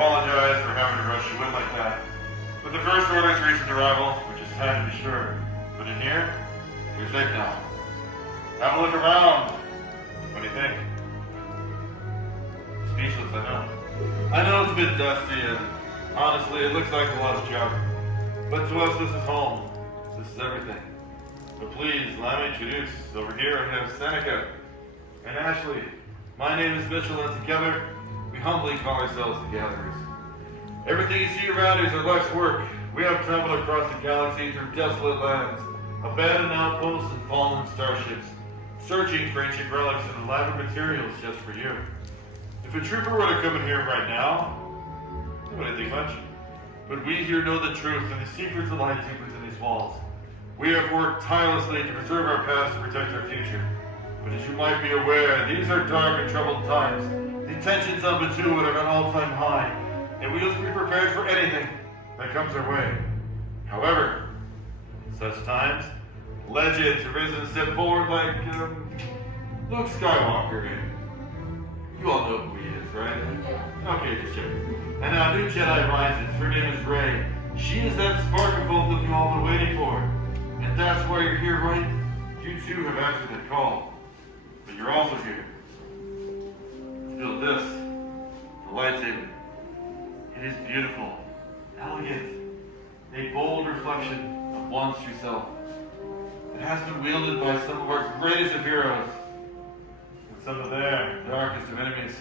apologize for having to rush you in like that. But the first order is recent arrival, which is time to be sure. But in here, you're safe now. Have a look around. What do you think? Speechless, I know. I know it's a bit dusty, and honestly, it looks like a lot of junk. But to us, this is home. This is everything. But please, allow me to introduce. Over here, I have Seneca and Ashley. My name is Mitchell, and together, we humbly call ourselves the Gatherers. Everything you see around you is our life's work. We have traveled across the galaxy through desolate lands, abandoned outposts and fallen starships, searching for ancient relics and elaborate materials just for you. If a trooper were to come in here right now, they wouldn't think much. But we here know the truth and the secrets of lightsabers in these walls. We have worked tirelessly to preserve our past and protect our future. But as you might be aware, these are dark and troubled times. The tensions of Batu are at an all-time high, and we must be prepared for anything that comes our way. However, in such times, legends have risen and stepped forward like Luke Skywalker. You all know who he is, right? Okay, just checking. And now a new Jedi rises. Her name is Rey. She is that spark of hope that we've all been waiting for. And that's why you're here, right? You too have answered that call. But you're also here. Feel this. The lightsaber. It is beautiful, elegant, a bold reflection of one's true self. It has been wielded by some of our greatest of heroes and some of their darkest of enemies.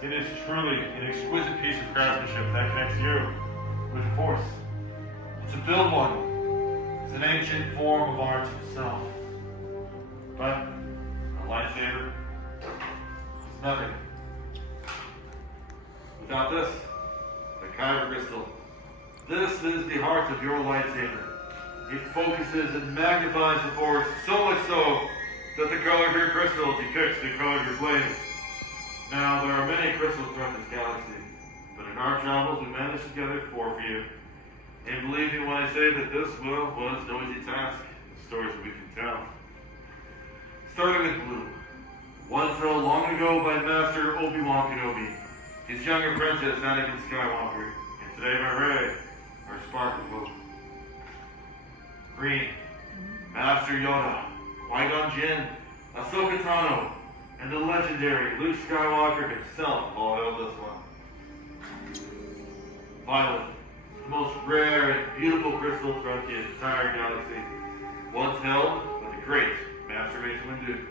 It is truly an exquisite piece of craftsmanship that connects you with the Force. To build one is an ancient form of art itself. But a lightsaber is nothing without this. The kyber crystal. This is the heart of your lightsaber. It focuses and magnifies the Force, so much so that the color of your crystal depicts the color of your blade. Now, there are many crystals throughout this galaxy, but in our travels we managed to gather 4 for you. And believe me when I say that this, well, was no easy task. The stories that we can tell. Starting with blue. Once known long ago by Master Obi-Wan Kenobi, his younger apprentice Anakin Skywalker, and today by Rey, our spark of hope. Green, Master Yoda, Qui-Gon Jinn, Ahsoka Tano, and the legendary Luke Skywalker himself all held this one. Violet, the most rare and beautiful crystal throughout the entire galaxy, once held by the great Master Mace Windu.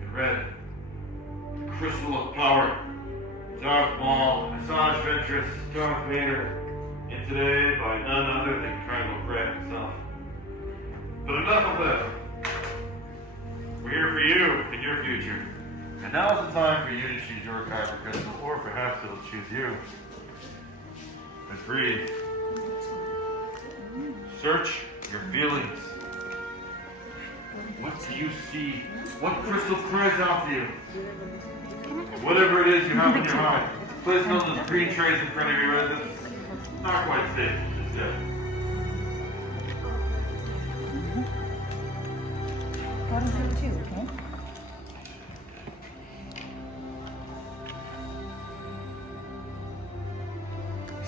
And red, crystal of power, Darth Maul, Asajj Ventress, Darth Vader, and today by none other than Kylo Ren himself. But enough of that. We're here for you in your future. And now is the time for you to choose your kyber crystal, or perhaps it'll choose you. And breathe. Search your feelings. What do you see? What crystal cries out to you? Whatever it is you have in your mind, place it on those green trays in front of your residence. Not quite safe, just yet. Got to do too, okay?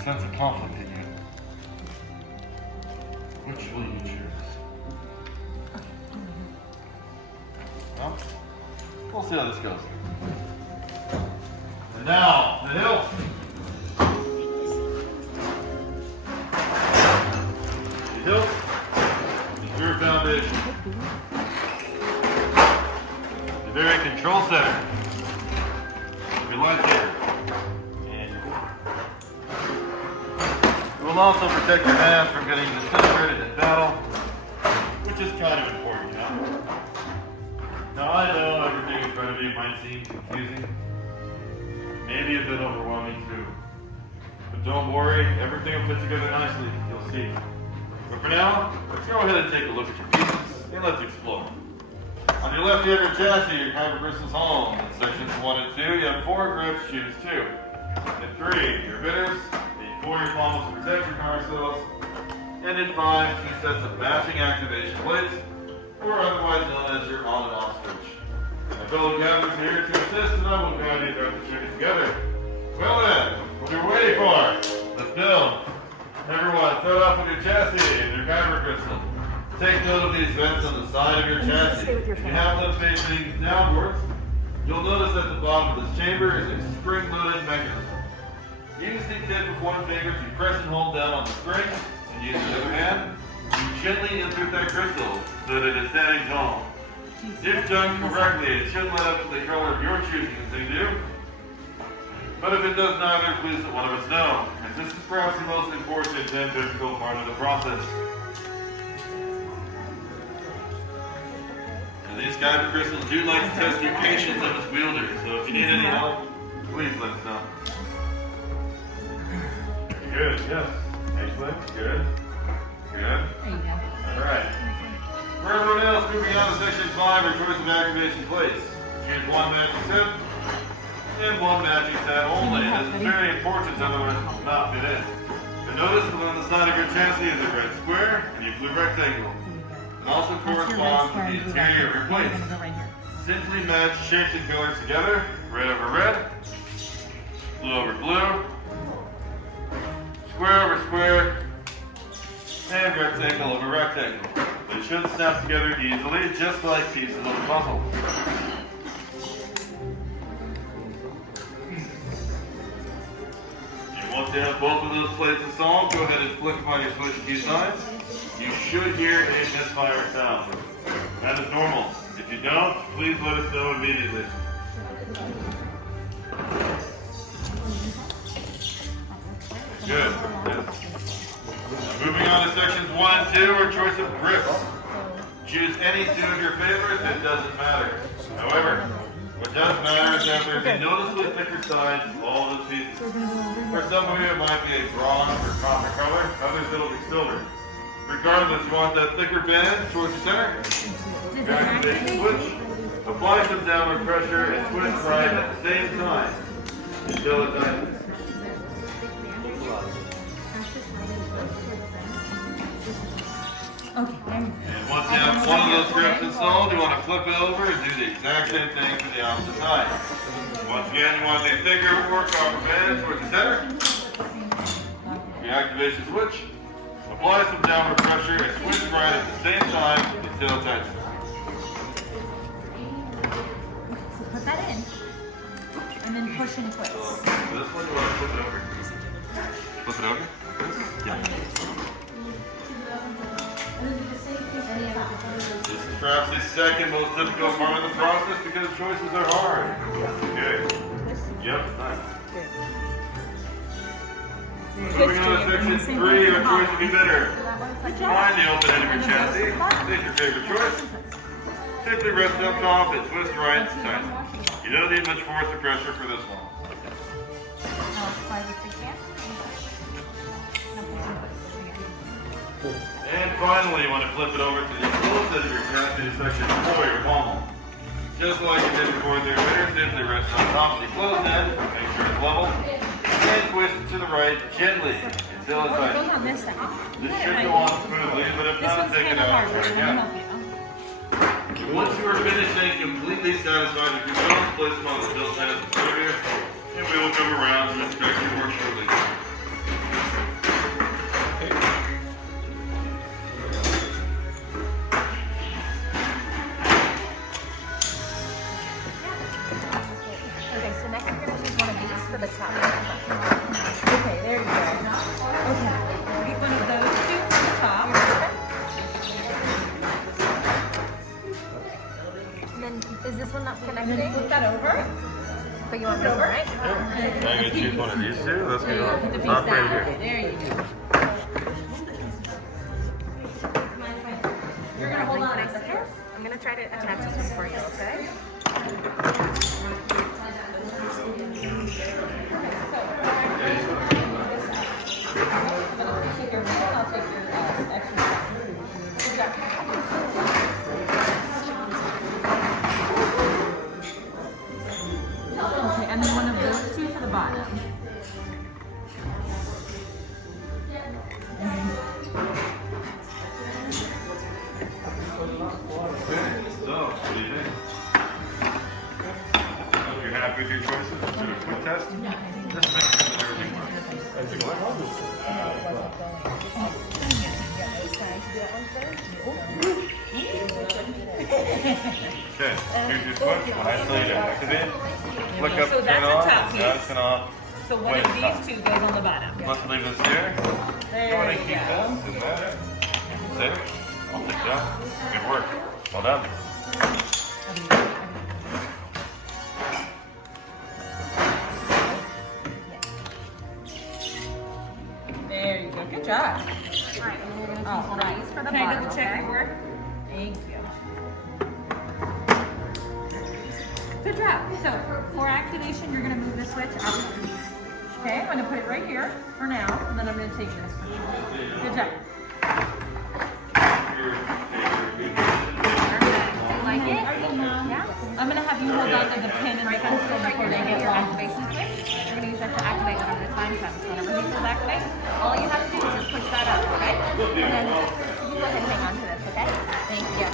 Sense of conflict in you. Which will you choose? Well, we'll see how this goes. And now, the hilt. The hilt is your foundation. The very control center of your lightsaber. And it will also protect your hand from getting disintegrated in battle, which is kind of important, you know? Now I know everything in front of you might seem confusing, maybe a bit overwhelming too. But don't worry, everything will fit together nicely, you'll see. But for now, let's go ahead and take a look at your pieces, and let's explore. On your left, you have your chassis, your kyber crystal's home. In sections 1 and 2, you have 4 grips, choose 2. In 3, your bitters. In 4, your pommels to protect your power cells. And in 5, 2 sets of matching activation plates, or otherwise known as your on and off switch. And fellow gatherers are here to assist, and I will guide you throughout the journey together. Well then, what are you waiting for? Let's build. Everyone, start off with your chassis and your kyber crystal. Take note of these vents on the side of your chassis. If you have them facing downwards, you'll notice at the bottom of this chamber is a spring-loaded mechanism. Use the tip of one finger to press and hold down on the spring, and use the other hand to gently insert that crystal so that it is standing tall. If done correctly, it should light up to the color of your choosing as they do. But if it does neither, please let one of us know, as this is perhaps the most important and difficult part of the process. And these kyber crystals do like to test your patience of its wielder, so if you need any help, please let us know. Good, yes. Excellent, good. Good. There you go. Alright. For everyone else, moving on to section 5, our choice of activation place. Choose one magic set, and one magic set only. This is very important, otherwise it will not fit in. But notice that on the side of your chassis is a red square and a blue rectangle. It also corresponds with the interior of your plate. Simply match shapes and colors together, red over red, blue over blue, square over square, and rectangle over rectangle. They should snap together easily, just like pieces of a puzzle. And once you have both of those plates installed, go ahead and flick upon your switch key signs. You should hear a misfire sound. That is normal. If you don't, please let us know immediately. Good. Yes. Moving on to sections 1 and 2, our choice of grips. Choose any two of your favorites, it doesn't matter. However, what does matter is that there's a noticeably thicker side to all those pieces. For some of you, it might be a bronze or copper color, others it'll be silver. Regardless, you want that thicker band towards the center. Your activation switch. Apply some downward pressure and twist right at the same time until it tightens. Okay, there you go. And once you have one of those grips installed, you want to flip it over and do the exact same thing for the opposite side. Once again, you want the thicker or copper band towards the center. Your activation switch. Apply some downward pressure and twist right at the same time until it tightens. So put that in, and then push and twist. This one, you want to flip it over? Flip it over? Yeah. This is perhaps the second most difficult part of the process because choices are hard. Okay. Yep, nice. Moving on to section 3, our choice of emitter. Find the open end of your chassis. Take your favorite choice. Simply rest up top and twist right to tighten. You don't need much force or pressure for this one. And finally, you want to flip it over to the closed end of your chassis to section 4, your pommel. Just like you did before the emitter, simply rest on top of the closed end, make sure it's level, and twist it to the right gently until it's tightens. This should go on smoothly, but if not, take it out and try again. Once you are finished and completely satisfied with your build, place them on the build stand in front of you, and we will come around to inspect your work shortly. Okay, so next we're gonna choose one of these for the top. Okay, there you go. Okay, get one of those two for the top. And then, is this one not And connecting? then flip that over. But you want this one, right? I'm going to choose one of these two. Let's There you go. Put the piece Stop right down. here. Okay, there you go. You're gonna hold on a second. I'm gonna try to attach this one for you, okay? Take your phone, I'll take your extra. Good job. Okay, and then one of those two for the bottom. So, what do you think? happy with your choices? Let's do a quick test. Just make sure that everything works. Okay, here's your switch. When I tell you to activate, flick up, So turn that's a on, top piece. that's turn off. So one of these two goes on the bottom. Let's leave this here. There You want to you keep go. this in there? Save it. I'll take that. Good work. Well done. There you go. Good job. All right, and we're gonna choose Oh, one right. of these for the Can I bottom, double check okay? your work? Thank you. Good job. So for activation, you're gonna move the switch up. Okay, I'm gonna put it right here for now, and then I'm gonna take this. Good job. Perfect. Do you like it? Yeah. I'm gonna have you hold on to the pin and the pencil before they get Your long. activation switch. We're gonna use that to activate whenever the time comes. Whenever he says activate, all you have to do is just push that up, okay? And then you go ahead and hang on to this, okay? Thank you.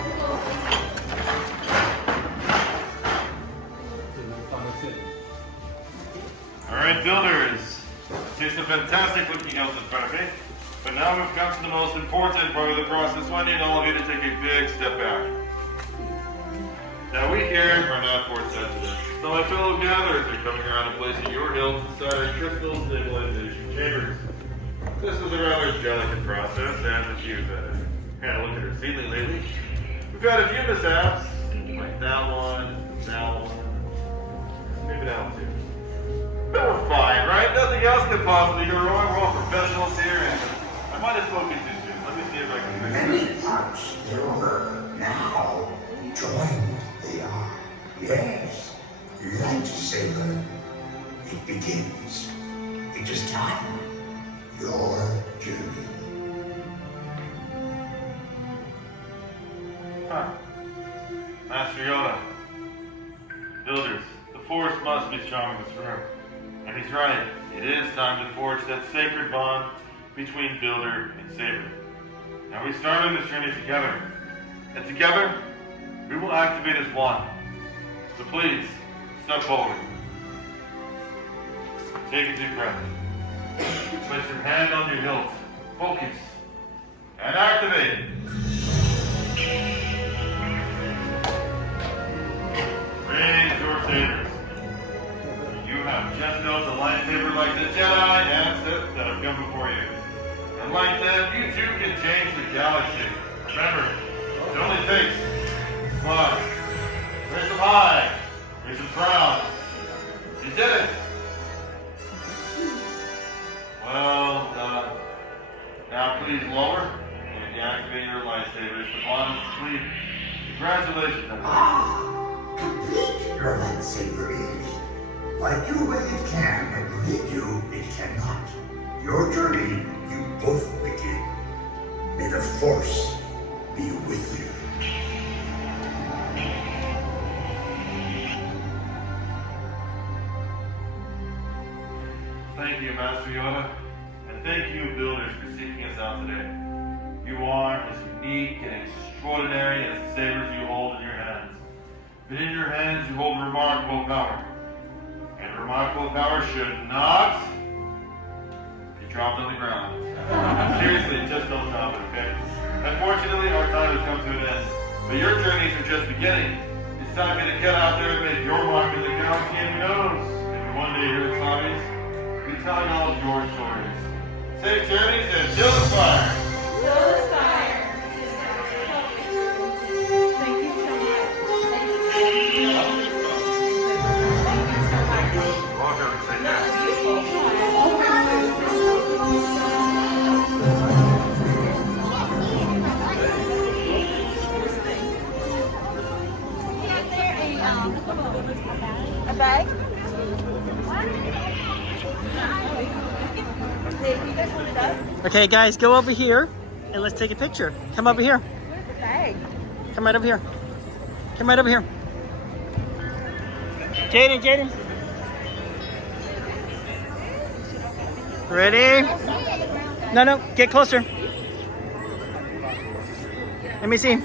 All right, builders. See some fantastic looking house in front of me. But now we've come to the most important part of the process. I need all of you to take a big step back. Now we here are not force sensitive. So my fellow gatherers are coming around and placing your hills inside our crystal stabilization chambers. This is a rather delicate process, and if you've had a look at our ceiling lately, we've had a few mishaps, like that one, maybe that one too. But we're fine, right? Nothing else could possibly go wrong. We're all professionals here, and I might have spoken too soon. Let me see if I can fix Many this. parts silver now joined they are. Yes, lightsaber. It begins. It is time. Your journey. Huh. Master Yoda. Builders, the Force must be strong in this room. And he's right. It is time to forge that sacred bond between Builder and Saber. Now we started this journey together. And together, we will activate as one. So please, step forward. Take a deep breath. Place your hand on your hilt. Focus. And activate. Raise your sabers. You have just built a lightsaber like the Jedi and Sith that have come before you. And like them, you too can change the galaxy. Remember, it only takes one. Raise them high. Raise them proud. You did it. Well done. Now please lower and deactivate your lightsabers. The bond is complete. Congratulations. Complete your lightsaber is. Like you way it can, and lead you it cannot. Your journey, you both begin. May the Force be with you. Thank you, Master Yoda. And thank you, builders, for seeking us out today. You are as unique and extraordinary as the sabers you hold in your hands. But in your hands, you hold remarkable power. And remarkable power should not be dropped on the ground. Seriously, just don't drop it, okay? Unfortunately, our time has come to an end. But your journeys are just beginning. It's time for you to get out there and make your mark in the galaxy, and who knows? Maybe one day here at Tommy's, we'll be telling all of your stories. Safe journeys and till the fire! Build a fire. Thank you so much. Walk out and say that. A bag? Okay, guys, go over here and let's take a picture. Come over here. Where's the bag? Come right over here. Come right over here. Jaden. Ready? No, get closer. Let me see.